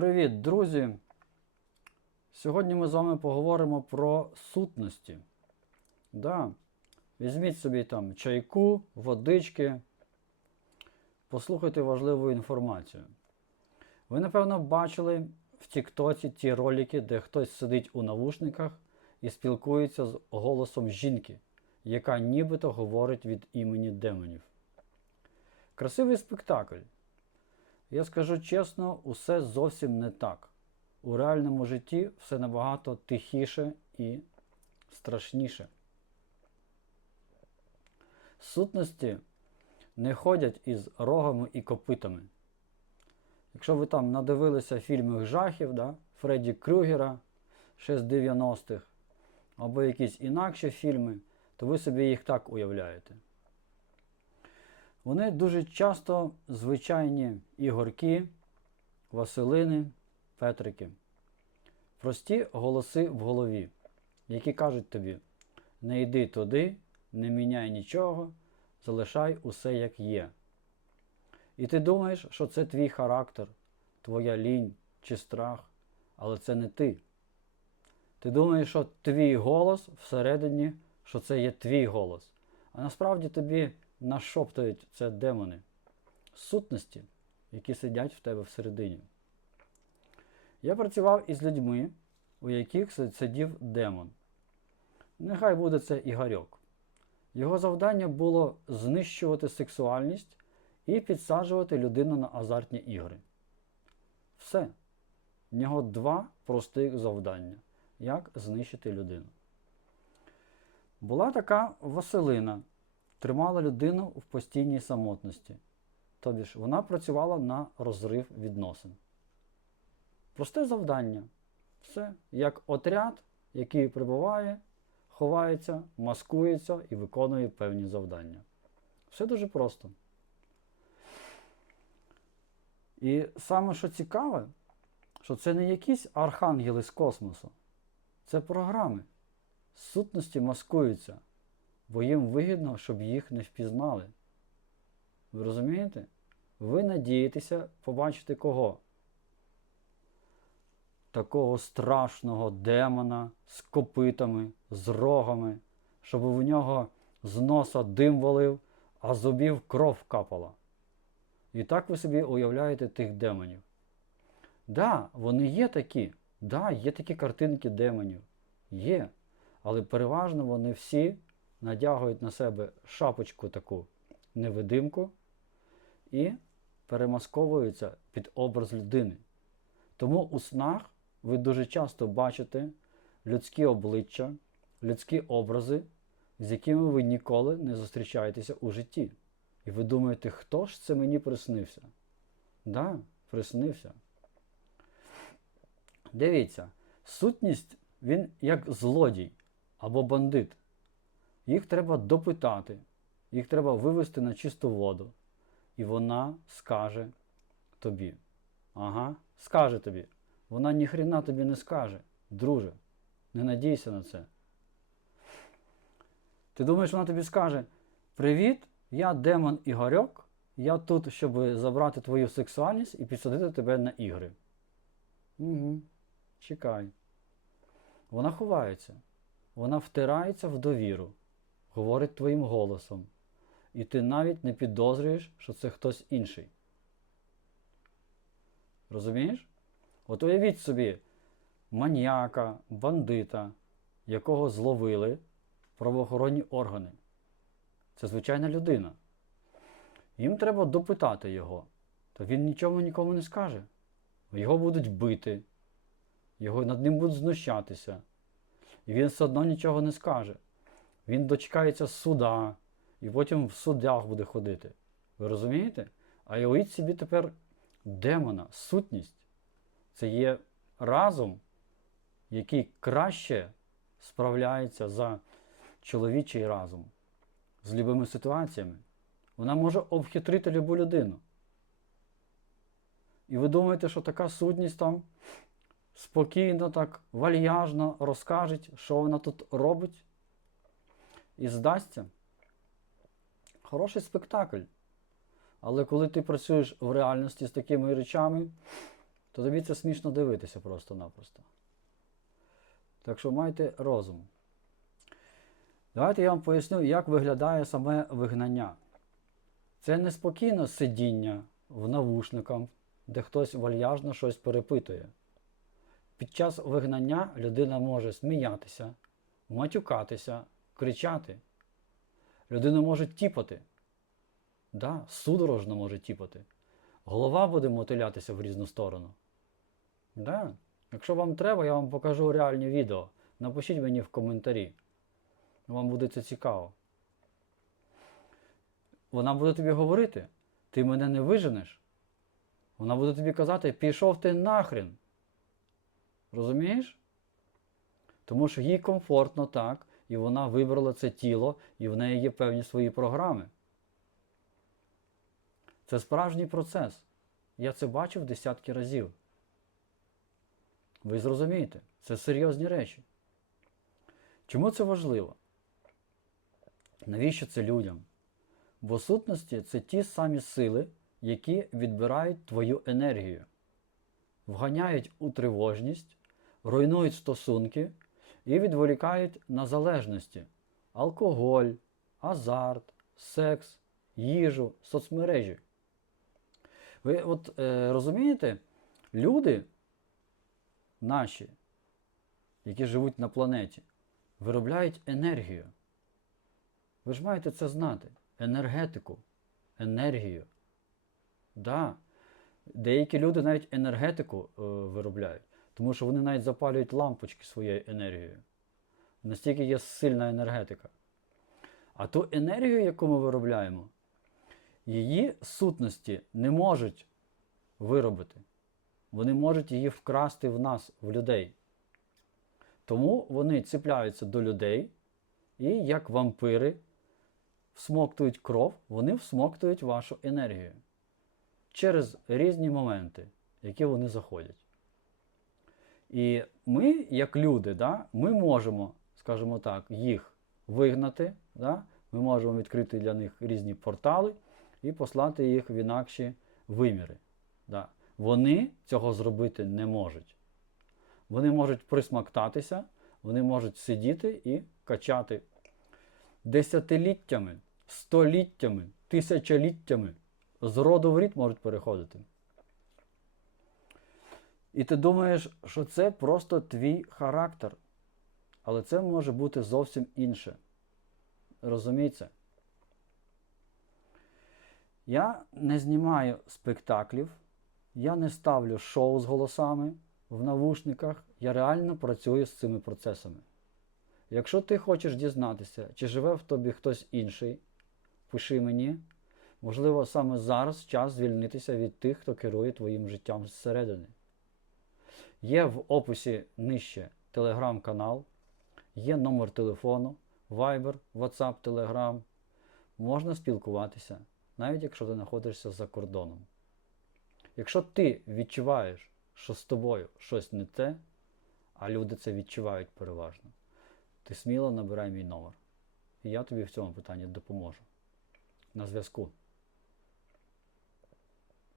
Привіт, друзі! Сьогодні ми з вами поговоримо про сутності. Да. Візьміть собі там чайку, водички, послухайте важливу інформацію. Ви, напевно, бачили в Тіктоці ті ролики, де хтось сидить у навушниках і спілкується з голосом жінки, яка нібито говорить від імені демонів. Красивий спектакль. Я скажу чесно, усе зовсім не так. У реальному житті все набагато тихіше і страшніше. Сутності не ходять із рогами і копитами. Якщо ви там надивилися фільми жахів, да, Фредді Крюгера ще з 90-х, або якісь інакші фільми, то ви собі їх так уявляєте. Вони дуже часто звичайні ігорки, Василини, Петрики. Прості голоси в голові, які кажуть тобі: не йди туди, не міняй нічого, залишай усе як є. І ти думаєш, що це твій характер, твоя лінь чи страх, але це не ти. Ти думаєш, що твій голос всередині, що це є твій голос. А насправді тобі нашоптують це демони, сутності, які сидять в тебе всередині. Я працював із людьми, у яких сидів демон. Нехай буде це Ігорьок. Його завдання було знищувати сексуальність і підсаджувати людину на азартні ігри. Все. В нього два простих завдання. Як знищити людину. Була така Василина, тримала людину в постійній самотності. Тобі ж вона працювала на розрив відносин. Просте завдання. Все. Як отряд, який прибуває, ховається, маскується і виконує певні завдання. Все дуже просто. І саме що цікаве, що це не якісь архангели з космосу, це програми. Сутності маскуються, бо їм вигідно, щоб їх не впізнали. Ви розумієте? Ви надієтеся побачити кого? Такого страшного демона з копитами, з рогами, щоб в нього з носа дим валив, а зубів кров капала. І так ви собі уявляєте тих демонів. Да, вони є такі. Да, є такі картинки демонів. Є. Але переважно вони всі надягують на себе шапочку таку невидимку і перемасковуються під образ людини. Тому у снах ви дуже часто бачите людські обличчя, людські образи, з якими ви ніколи не зустрічаєтеся у житті. І ви думаєте, хто ж це мені приснився? Да, приснився. Дивіться, сутність він як злодій або бандит. Їх треба допитати, їх треба вивести на чисту воду. І вона скаже тобі. Ага, скаже тобі. Вона ніхрена тобі не скаже, друже. Не надійся на це. Ти думаєш, вона тобі скаже: Привіт, я демон Ігорьок, я тут, щоб забрати твою сексуальність і підсадити тебе на ігри. Угу, Чекай. Вона ховається. Вона втирається в довіру, говорить твоїм голосом. І ти навіть не підозрюєш, що це хтось інший. Розумієш? От уявіть собі маніяка, бандита, якого зловили правоохоронні органи. Це звичайна людина. Їм треба допитати його, то він нічого нікому не скаже. Його будуть бити, його над ним будуть знущатися. І він все одно нічого не скаже. Він дочекається суда, і потім в судах буде ходити. Ви розумієте? А уявіть собі тепер демона, сутність. Це є разум, який краще справляється за чоловічий разум з любими ситуаціями. Вона може обхитрити любу людину. І ви думаєте, що така сутність там спокійно, так вальяжно розкаже, що вона тут робить і здасться? Хороший спектакль. Але коли ти працюєш в реальності з такими речами, то тобі це смішно дивитися просто-напросто. Так що майте розум. Давайте я вам поясню, як виглядає саме вигнання. Це неспокійне сидіння в навушниках, де хтось вальяжно щось перепитує. Під час вигнання людина може сміятися, матюкатися, кричати. Людина може тіпати. Да, судорожно може тіпати. Голова буде мотилятися в різну сторону. Да. Якщо вам треба, я вам покажу реальні відео. Напишіть мені в коментарі. Вам буде це цікаво. Вона буде тобі говорити, ти мене не виженеш. Вона буде тобі казати, пішов ти нахрен. Розумієш? Тому що їй комфортно так, і вона вибрала це тіло, і в неї є певні свої програми. Це справжній процес. Я це бачив десятки разів. Ви зрозумієте, це серйозні речі. Чому це важливо? Навіщо це людям? Бо сутності це ті самі сили, які відбирають твою енергію, вганяють у тривожність, руйнують стосунки і відволікають на залежності алкоголь, азарт, секс, їжу, соцмережі. Ви от е, розумієте, люди наші, які живуть на планеті, виробляють енергію. Ви ж маєте це знати. Енергетику, енергію. Да. Деякі люди навіть енергетику е, виробляють, тому що вони навіть запалюють лампочки своєю енергією. Настільки є сильна енергетика. А ту енергію, яку ми виробляємо, її сутності не можуть виробити. Вони можуть її вкрасти в нас, в людей. Тому вони ціпляються до людей і, як вампири, всмоктують кров, вони всмоктують вашу енергію через різні моменти, які вони заходять. І ми, як люди, да, ми можемо, скажімо так, їх вигнати, да, ми можемо відкрити для них різні портали і послати їх в інакші виміри. Да. Вони цього зробити не можуть. Вони можуть присмактатися, вони можуть сидіти і качати десятиліттями, століттями, тисячоліттями. З роду в рід можуть переходити. І ти думаєш, що це просто твій характер. Але це може бути зовсім інше. Розумієте? Я не знімаю спектаклів, я не ставлю шоу з голосами в навушниках, я реально працюю з цими процесами. Якщо ти хочеш дізнатися, чи живе в тобі хтось інший, пиши мені. Можливо, саме зараз час звільнитися від тих, хто керує твоїм життям зсередини. Є в описі нижче телеграм-канал, є номер телефону, Viber, WhatsApp, Telegram. Можна спілкуватися, навіть якщо ти знаходишся за кордоном. Якщо ти відчуваєш, що з тобою щось не те, а люди це відчувають переважно, ти сміло набирай мій номер. І я тобі в цьому питанні допоможу. На зв'язку.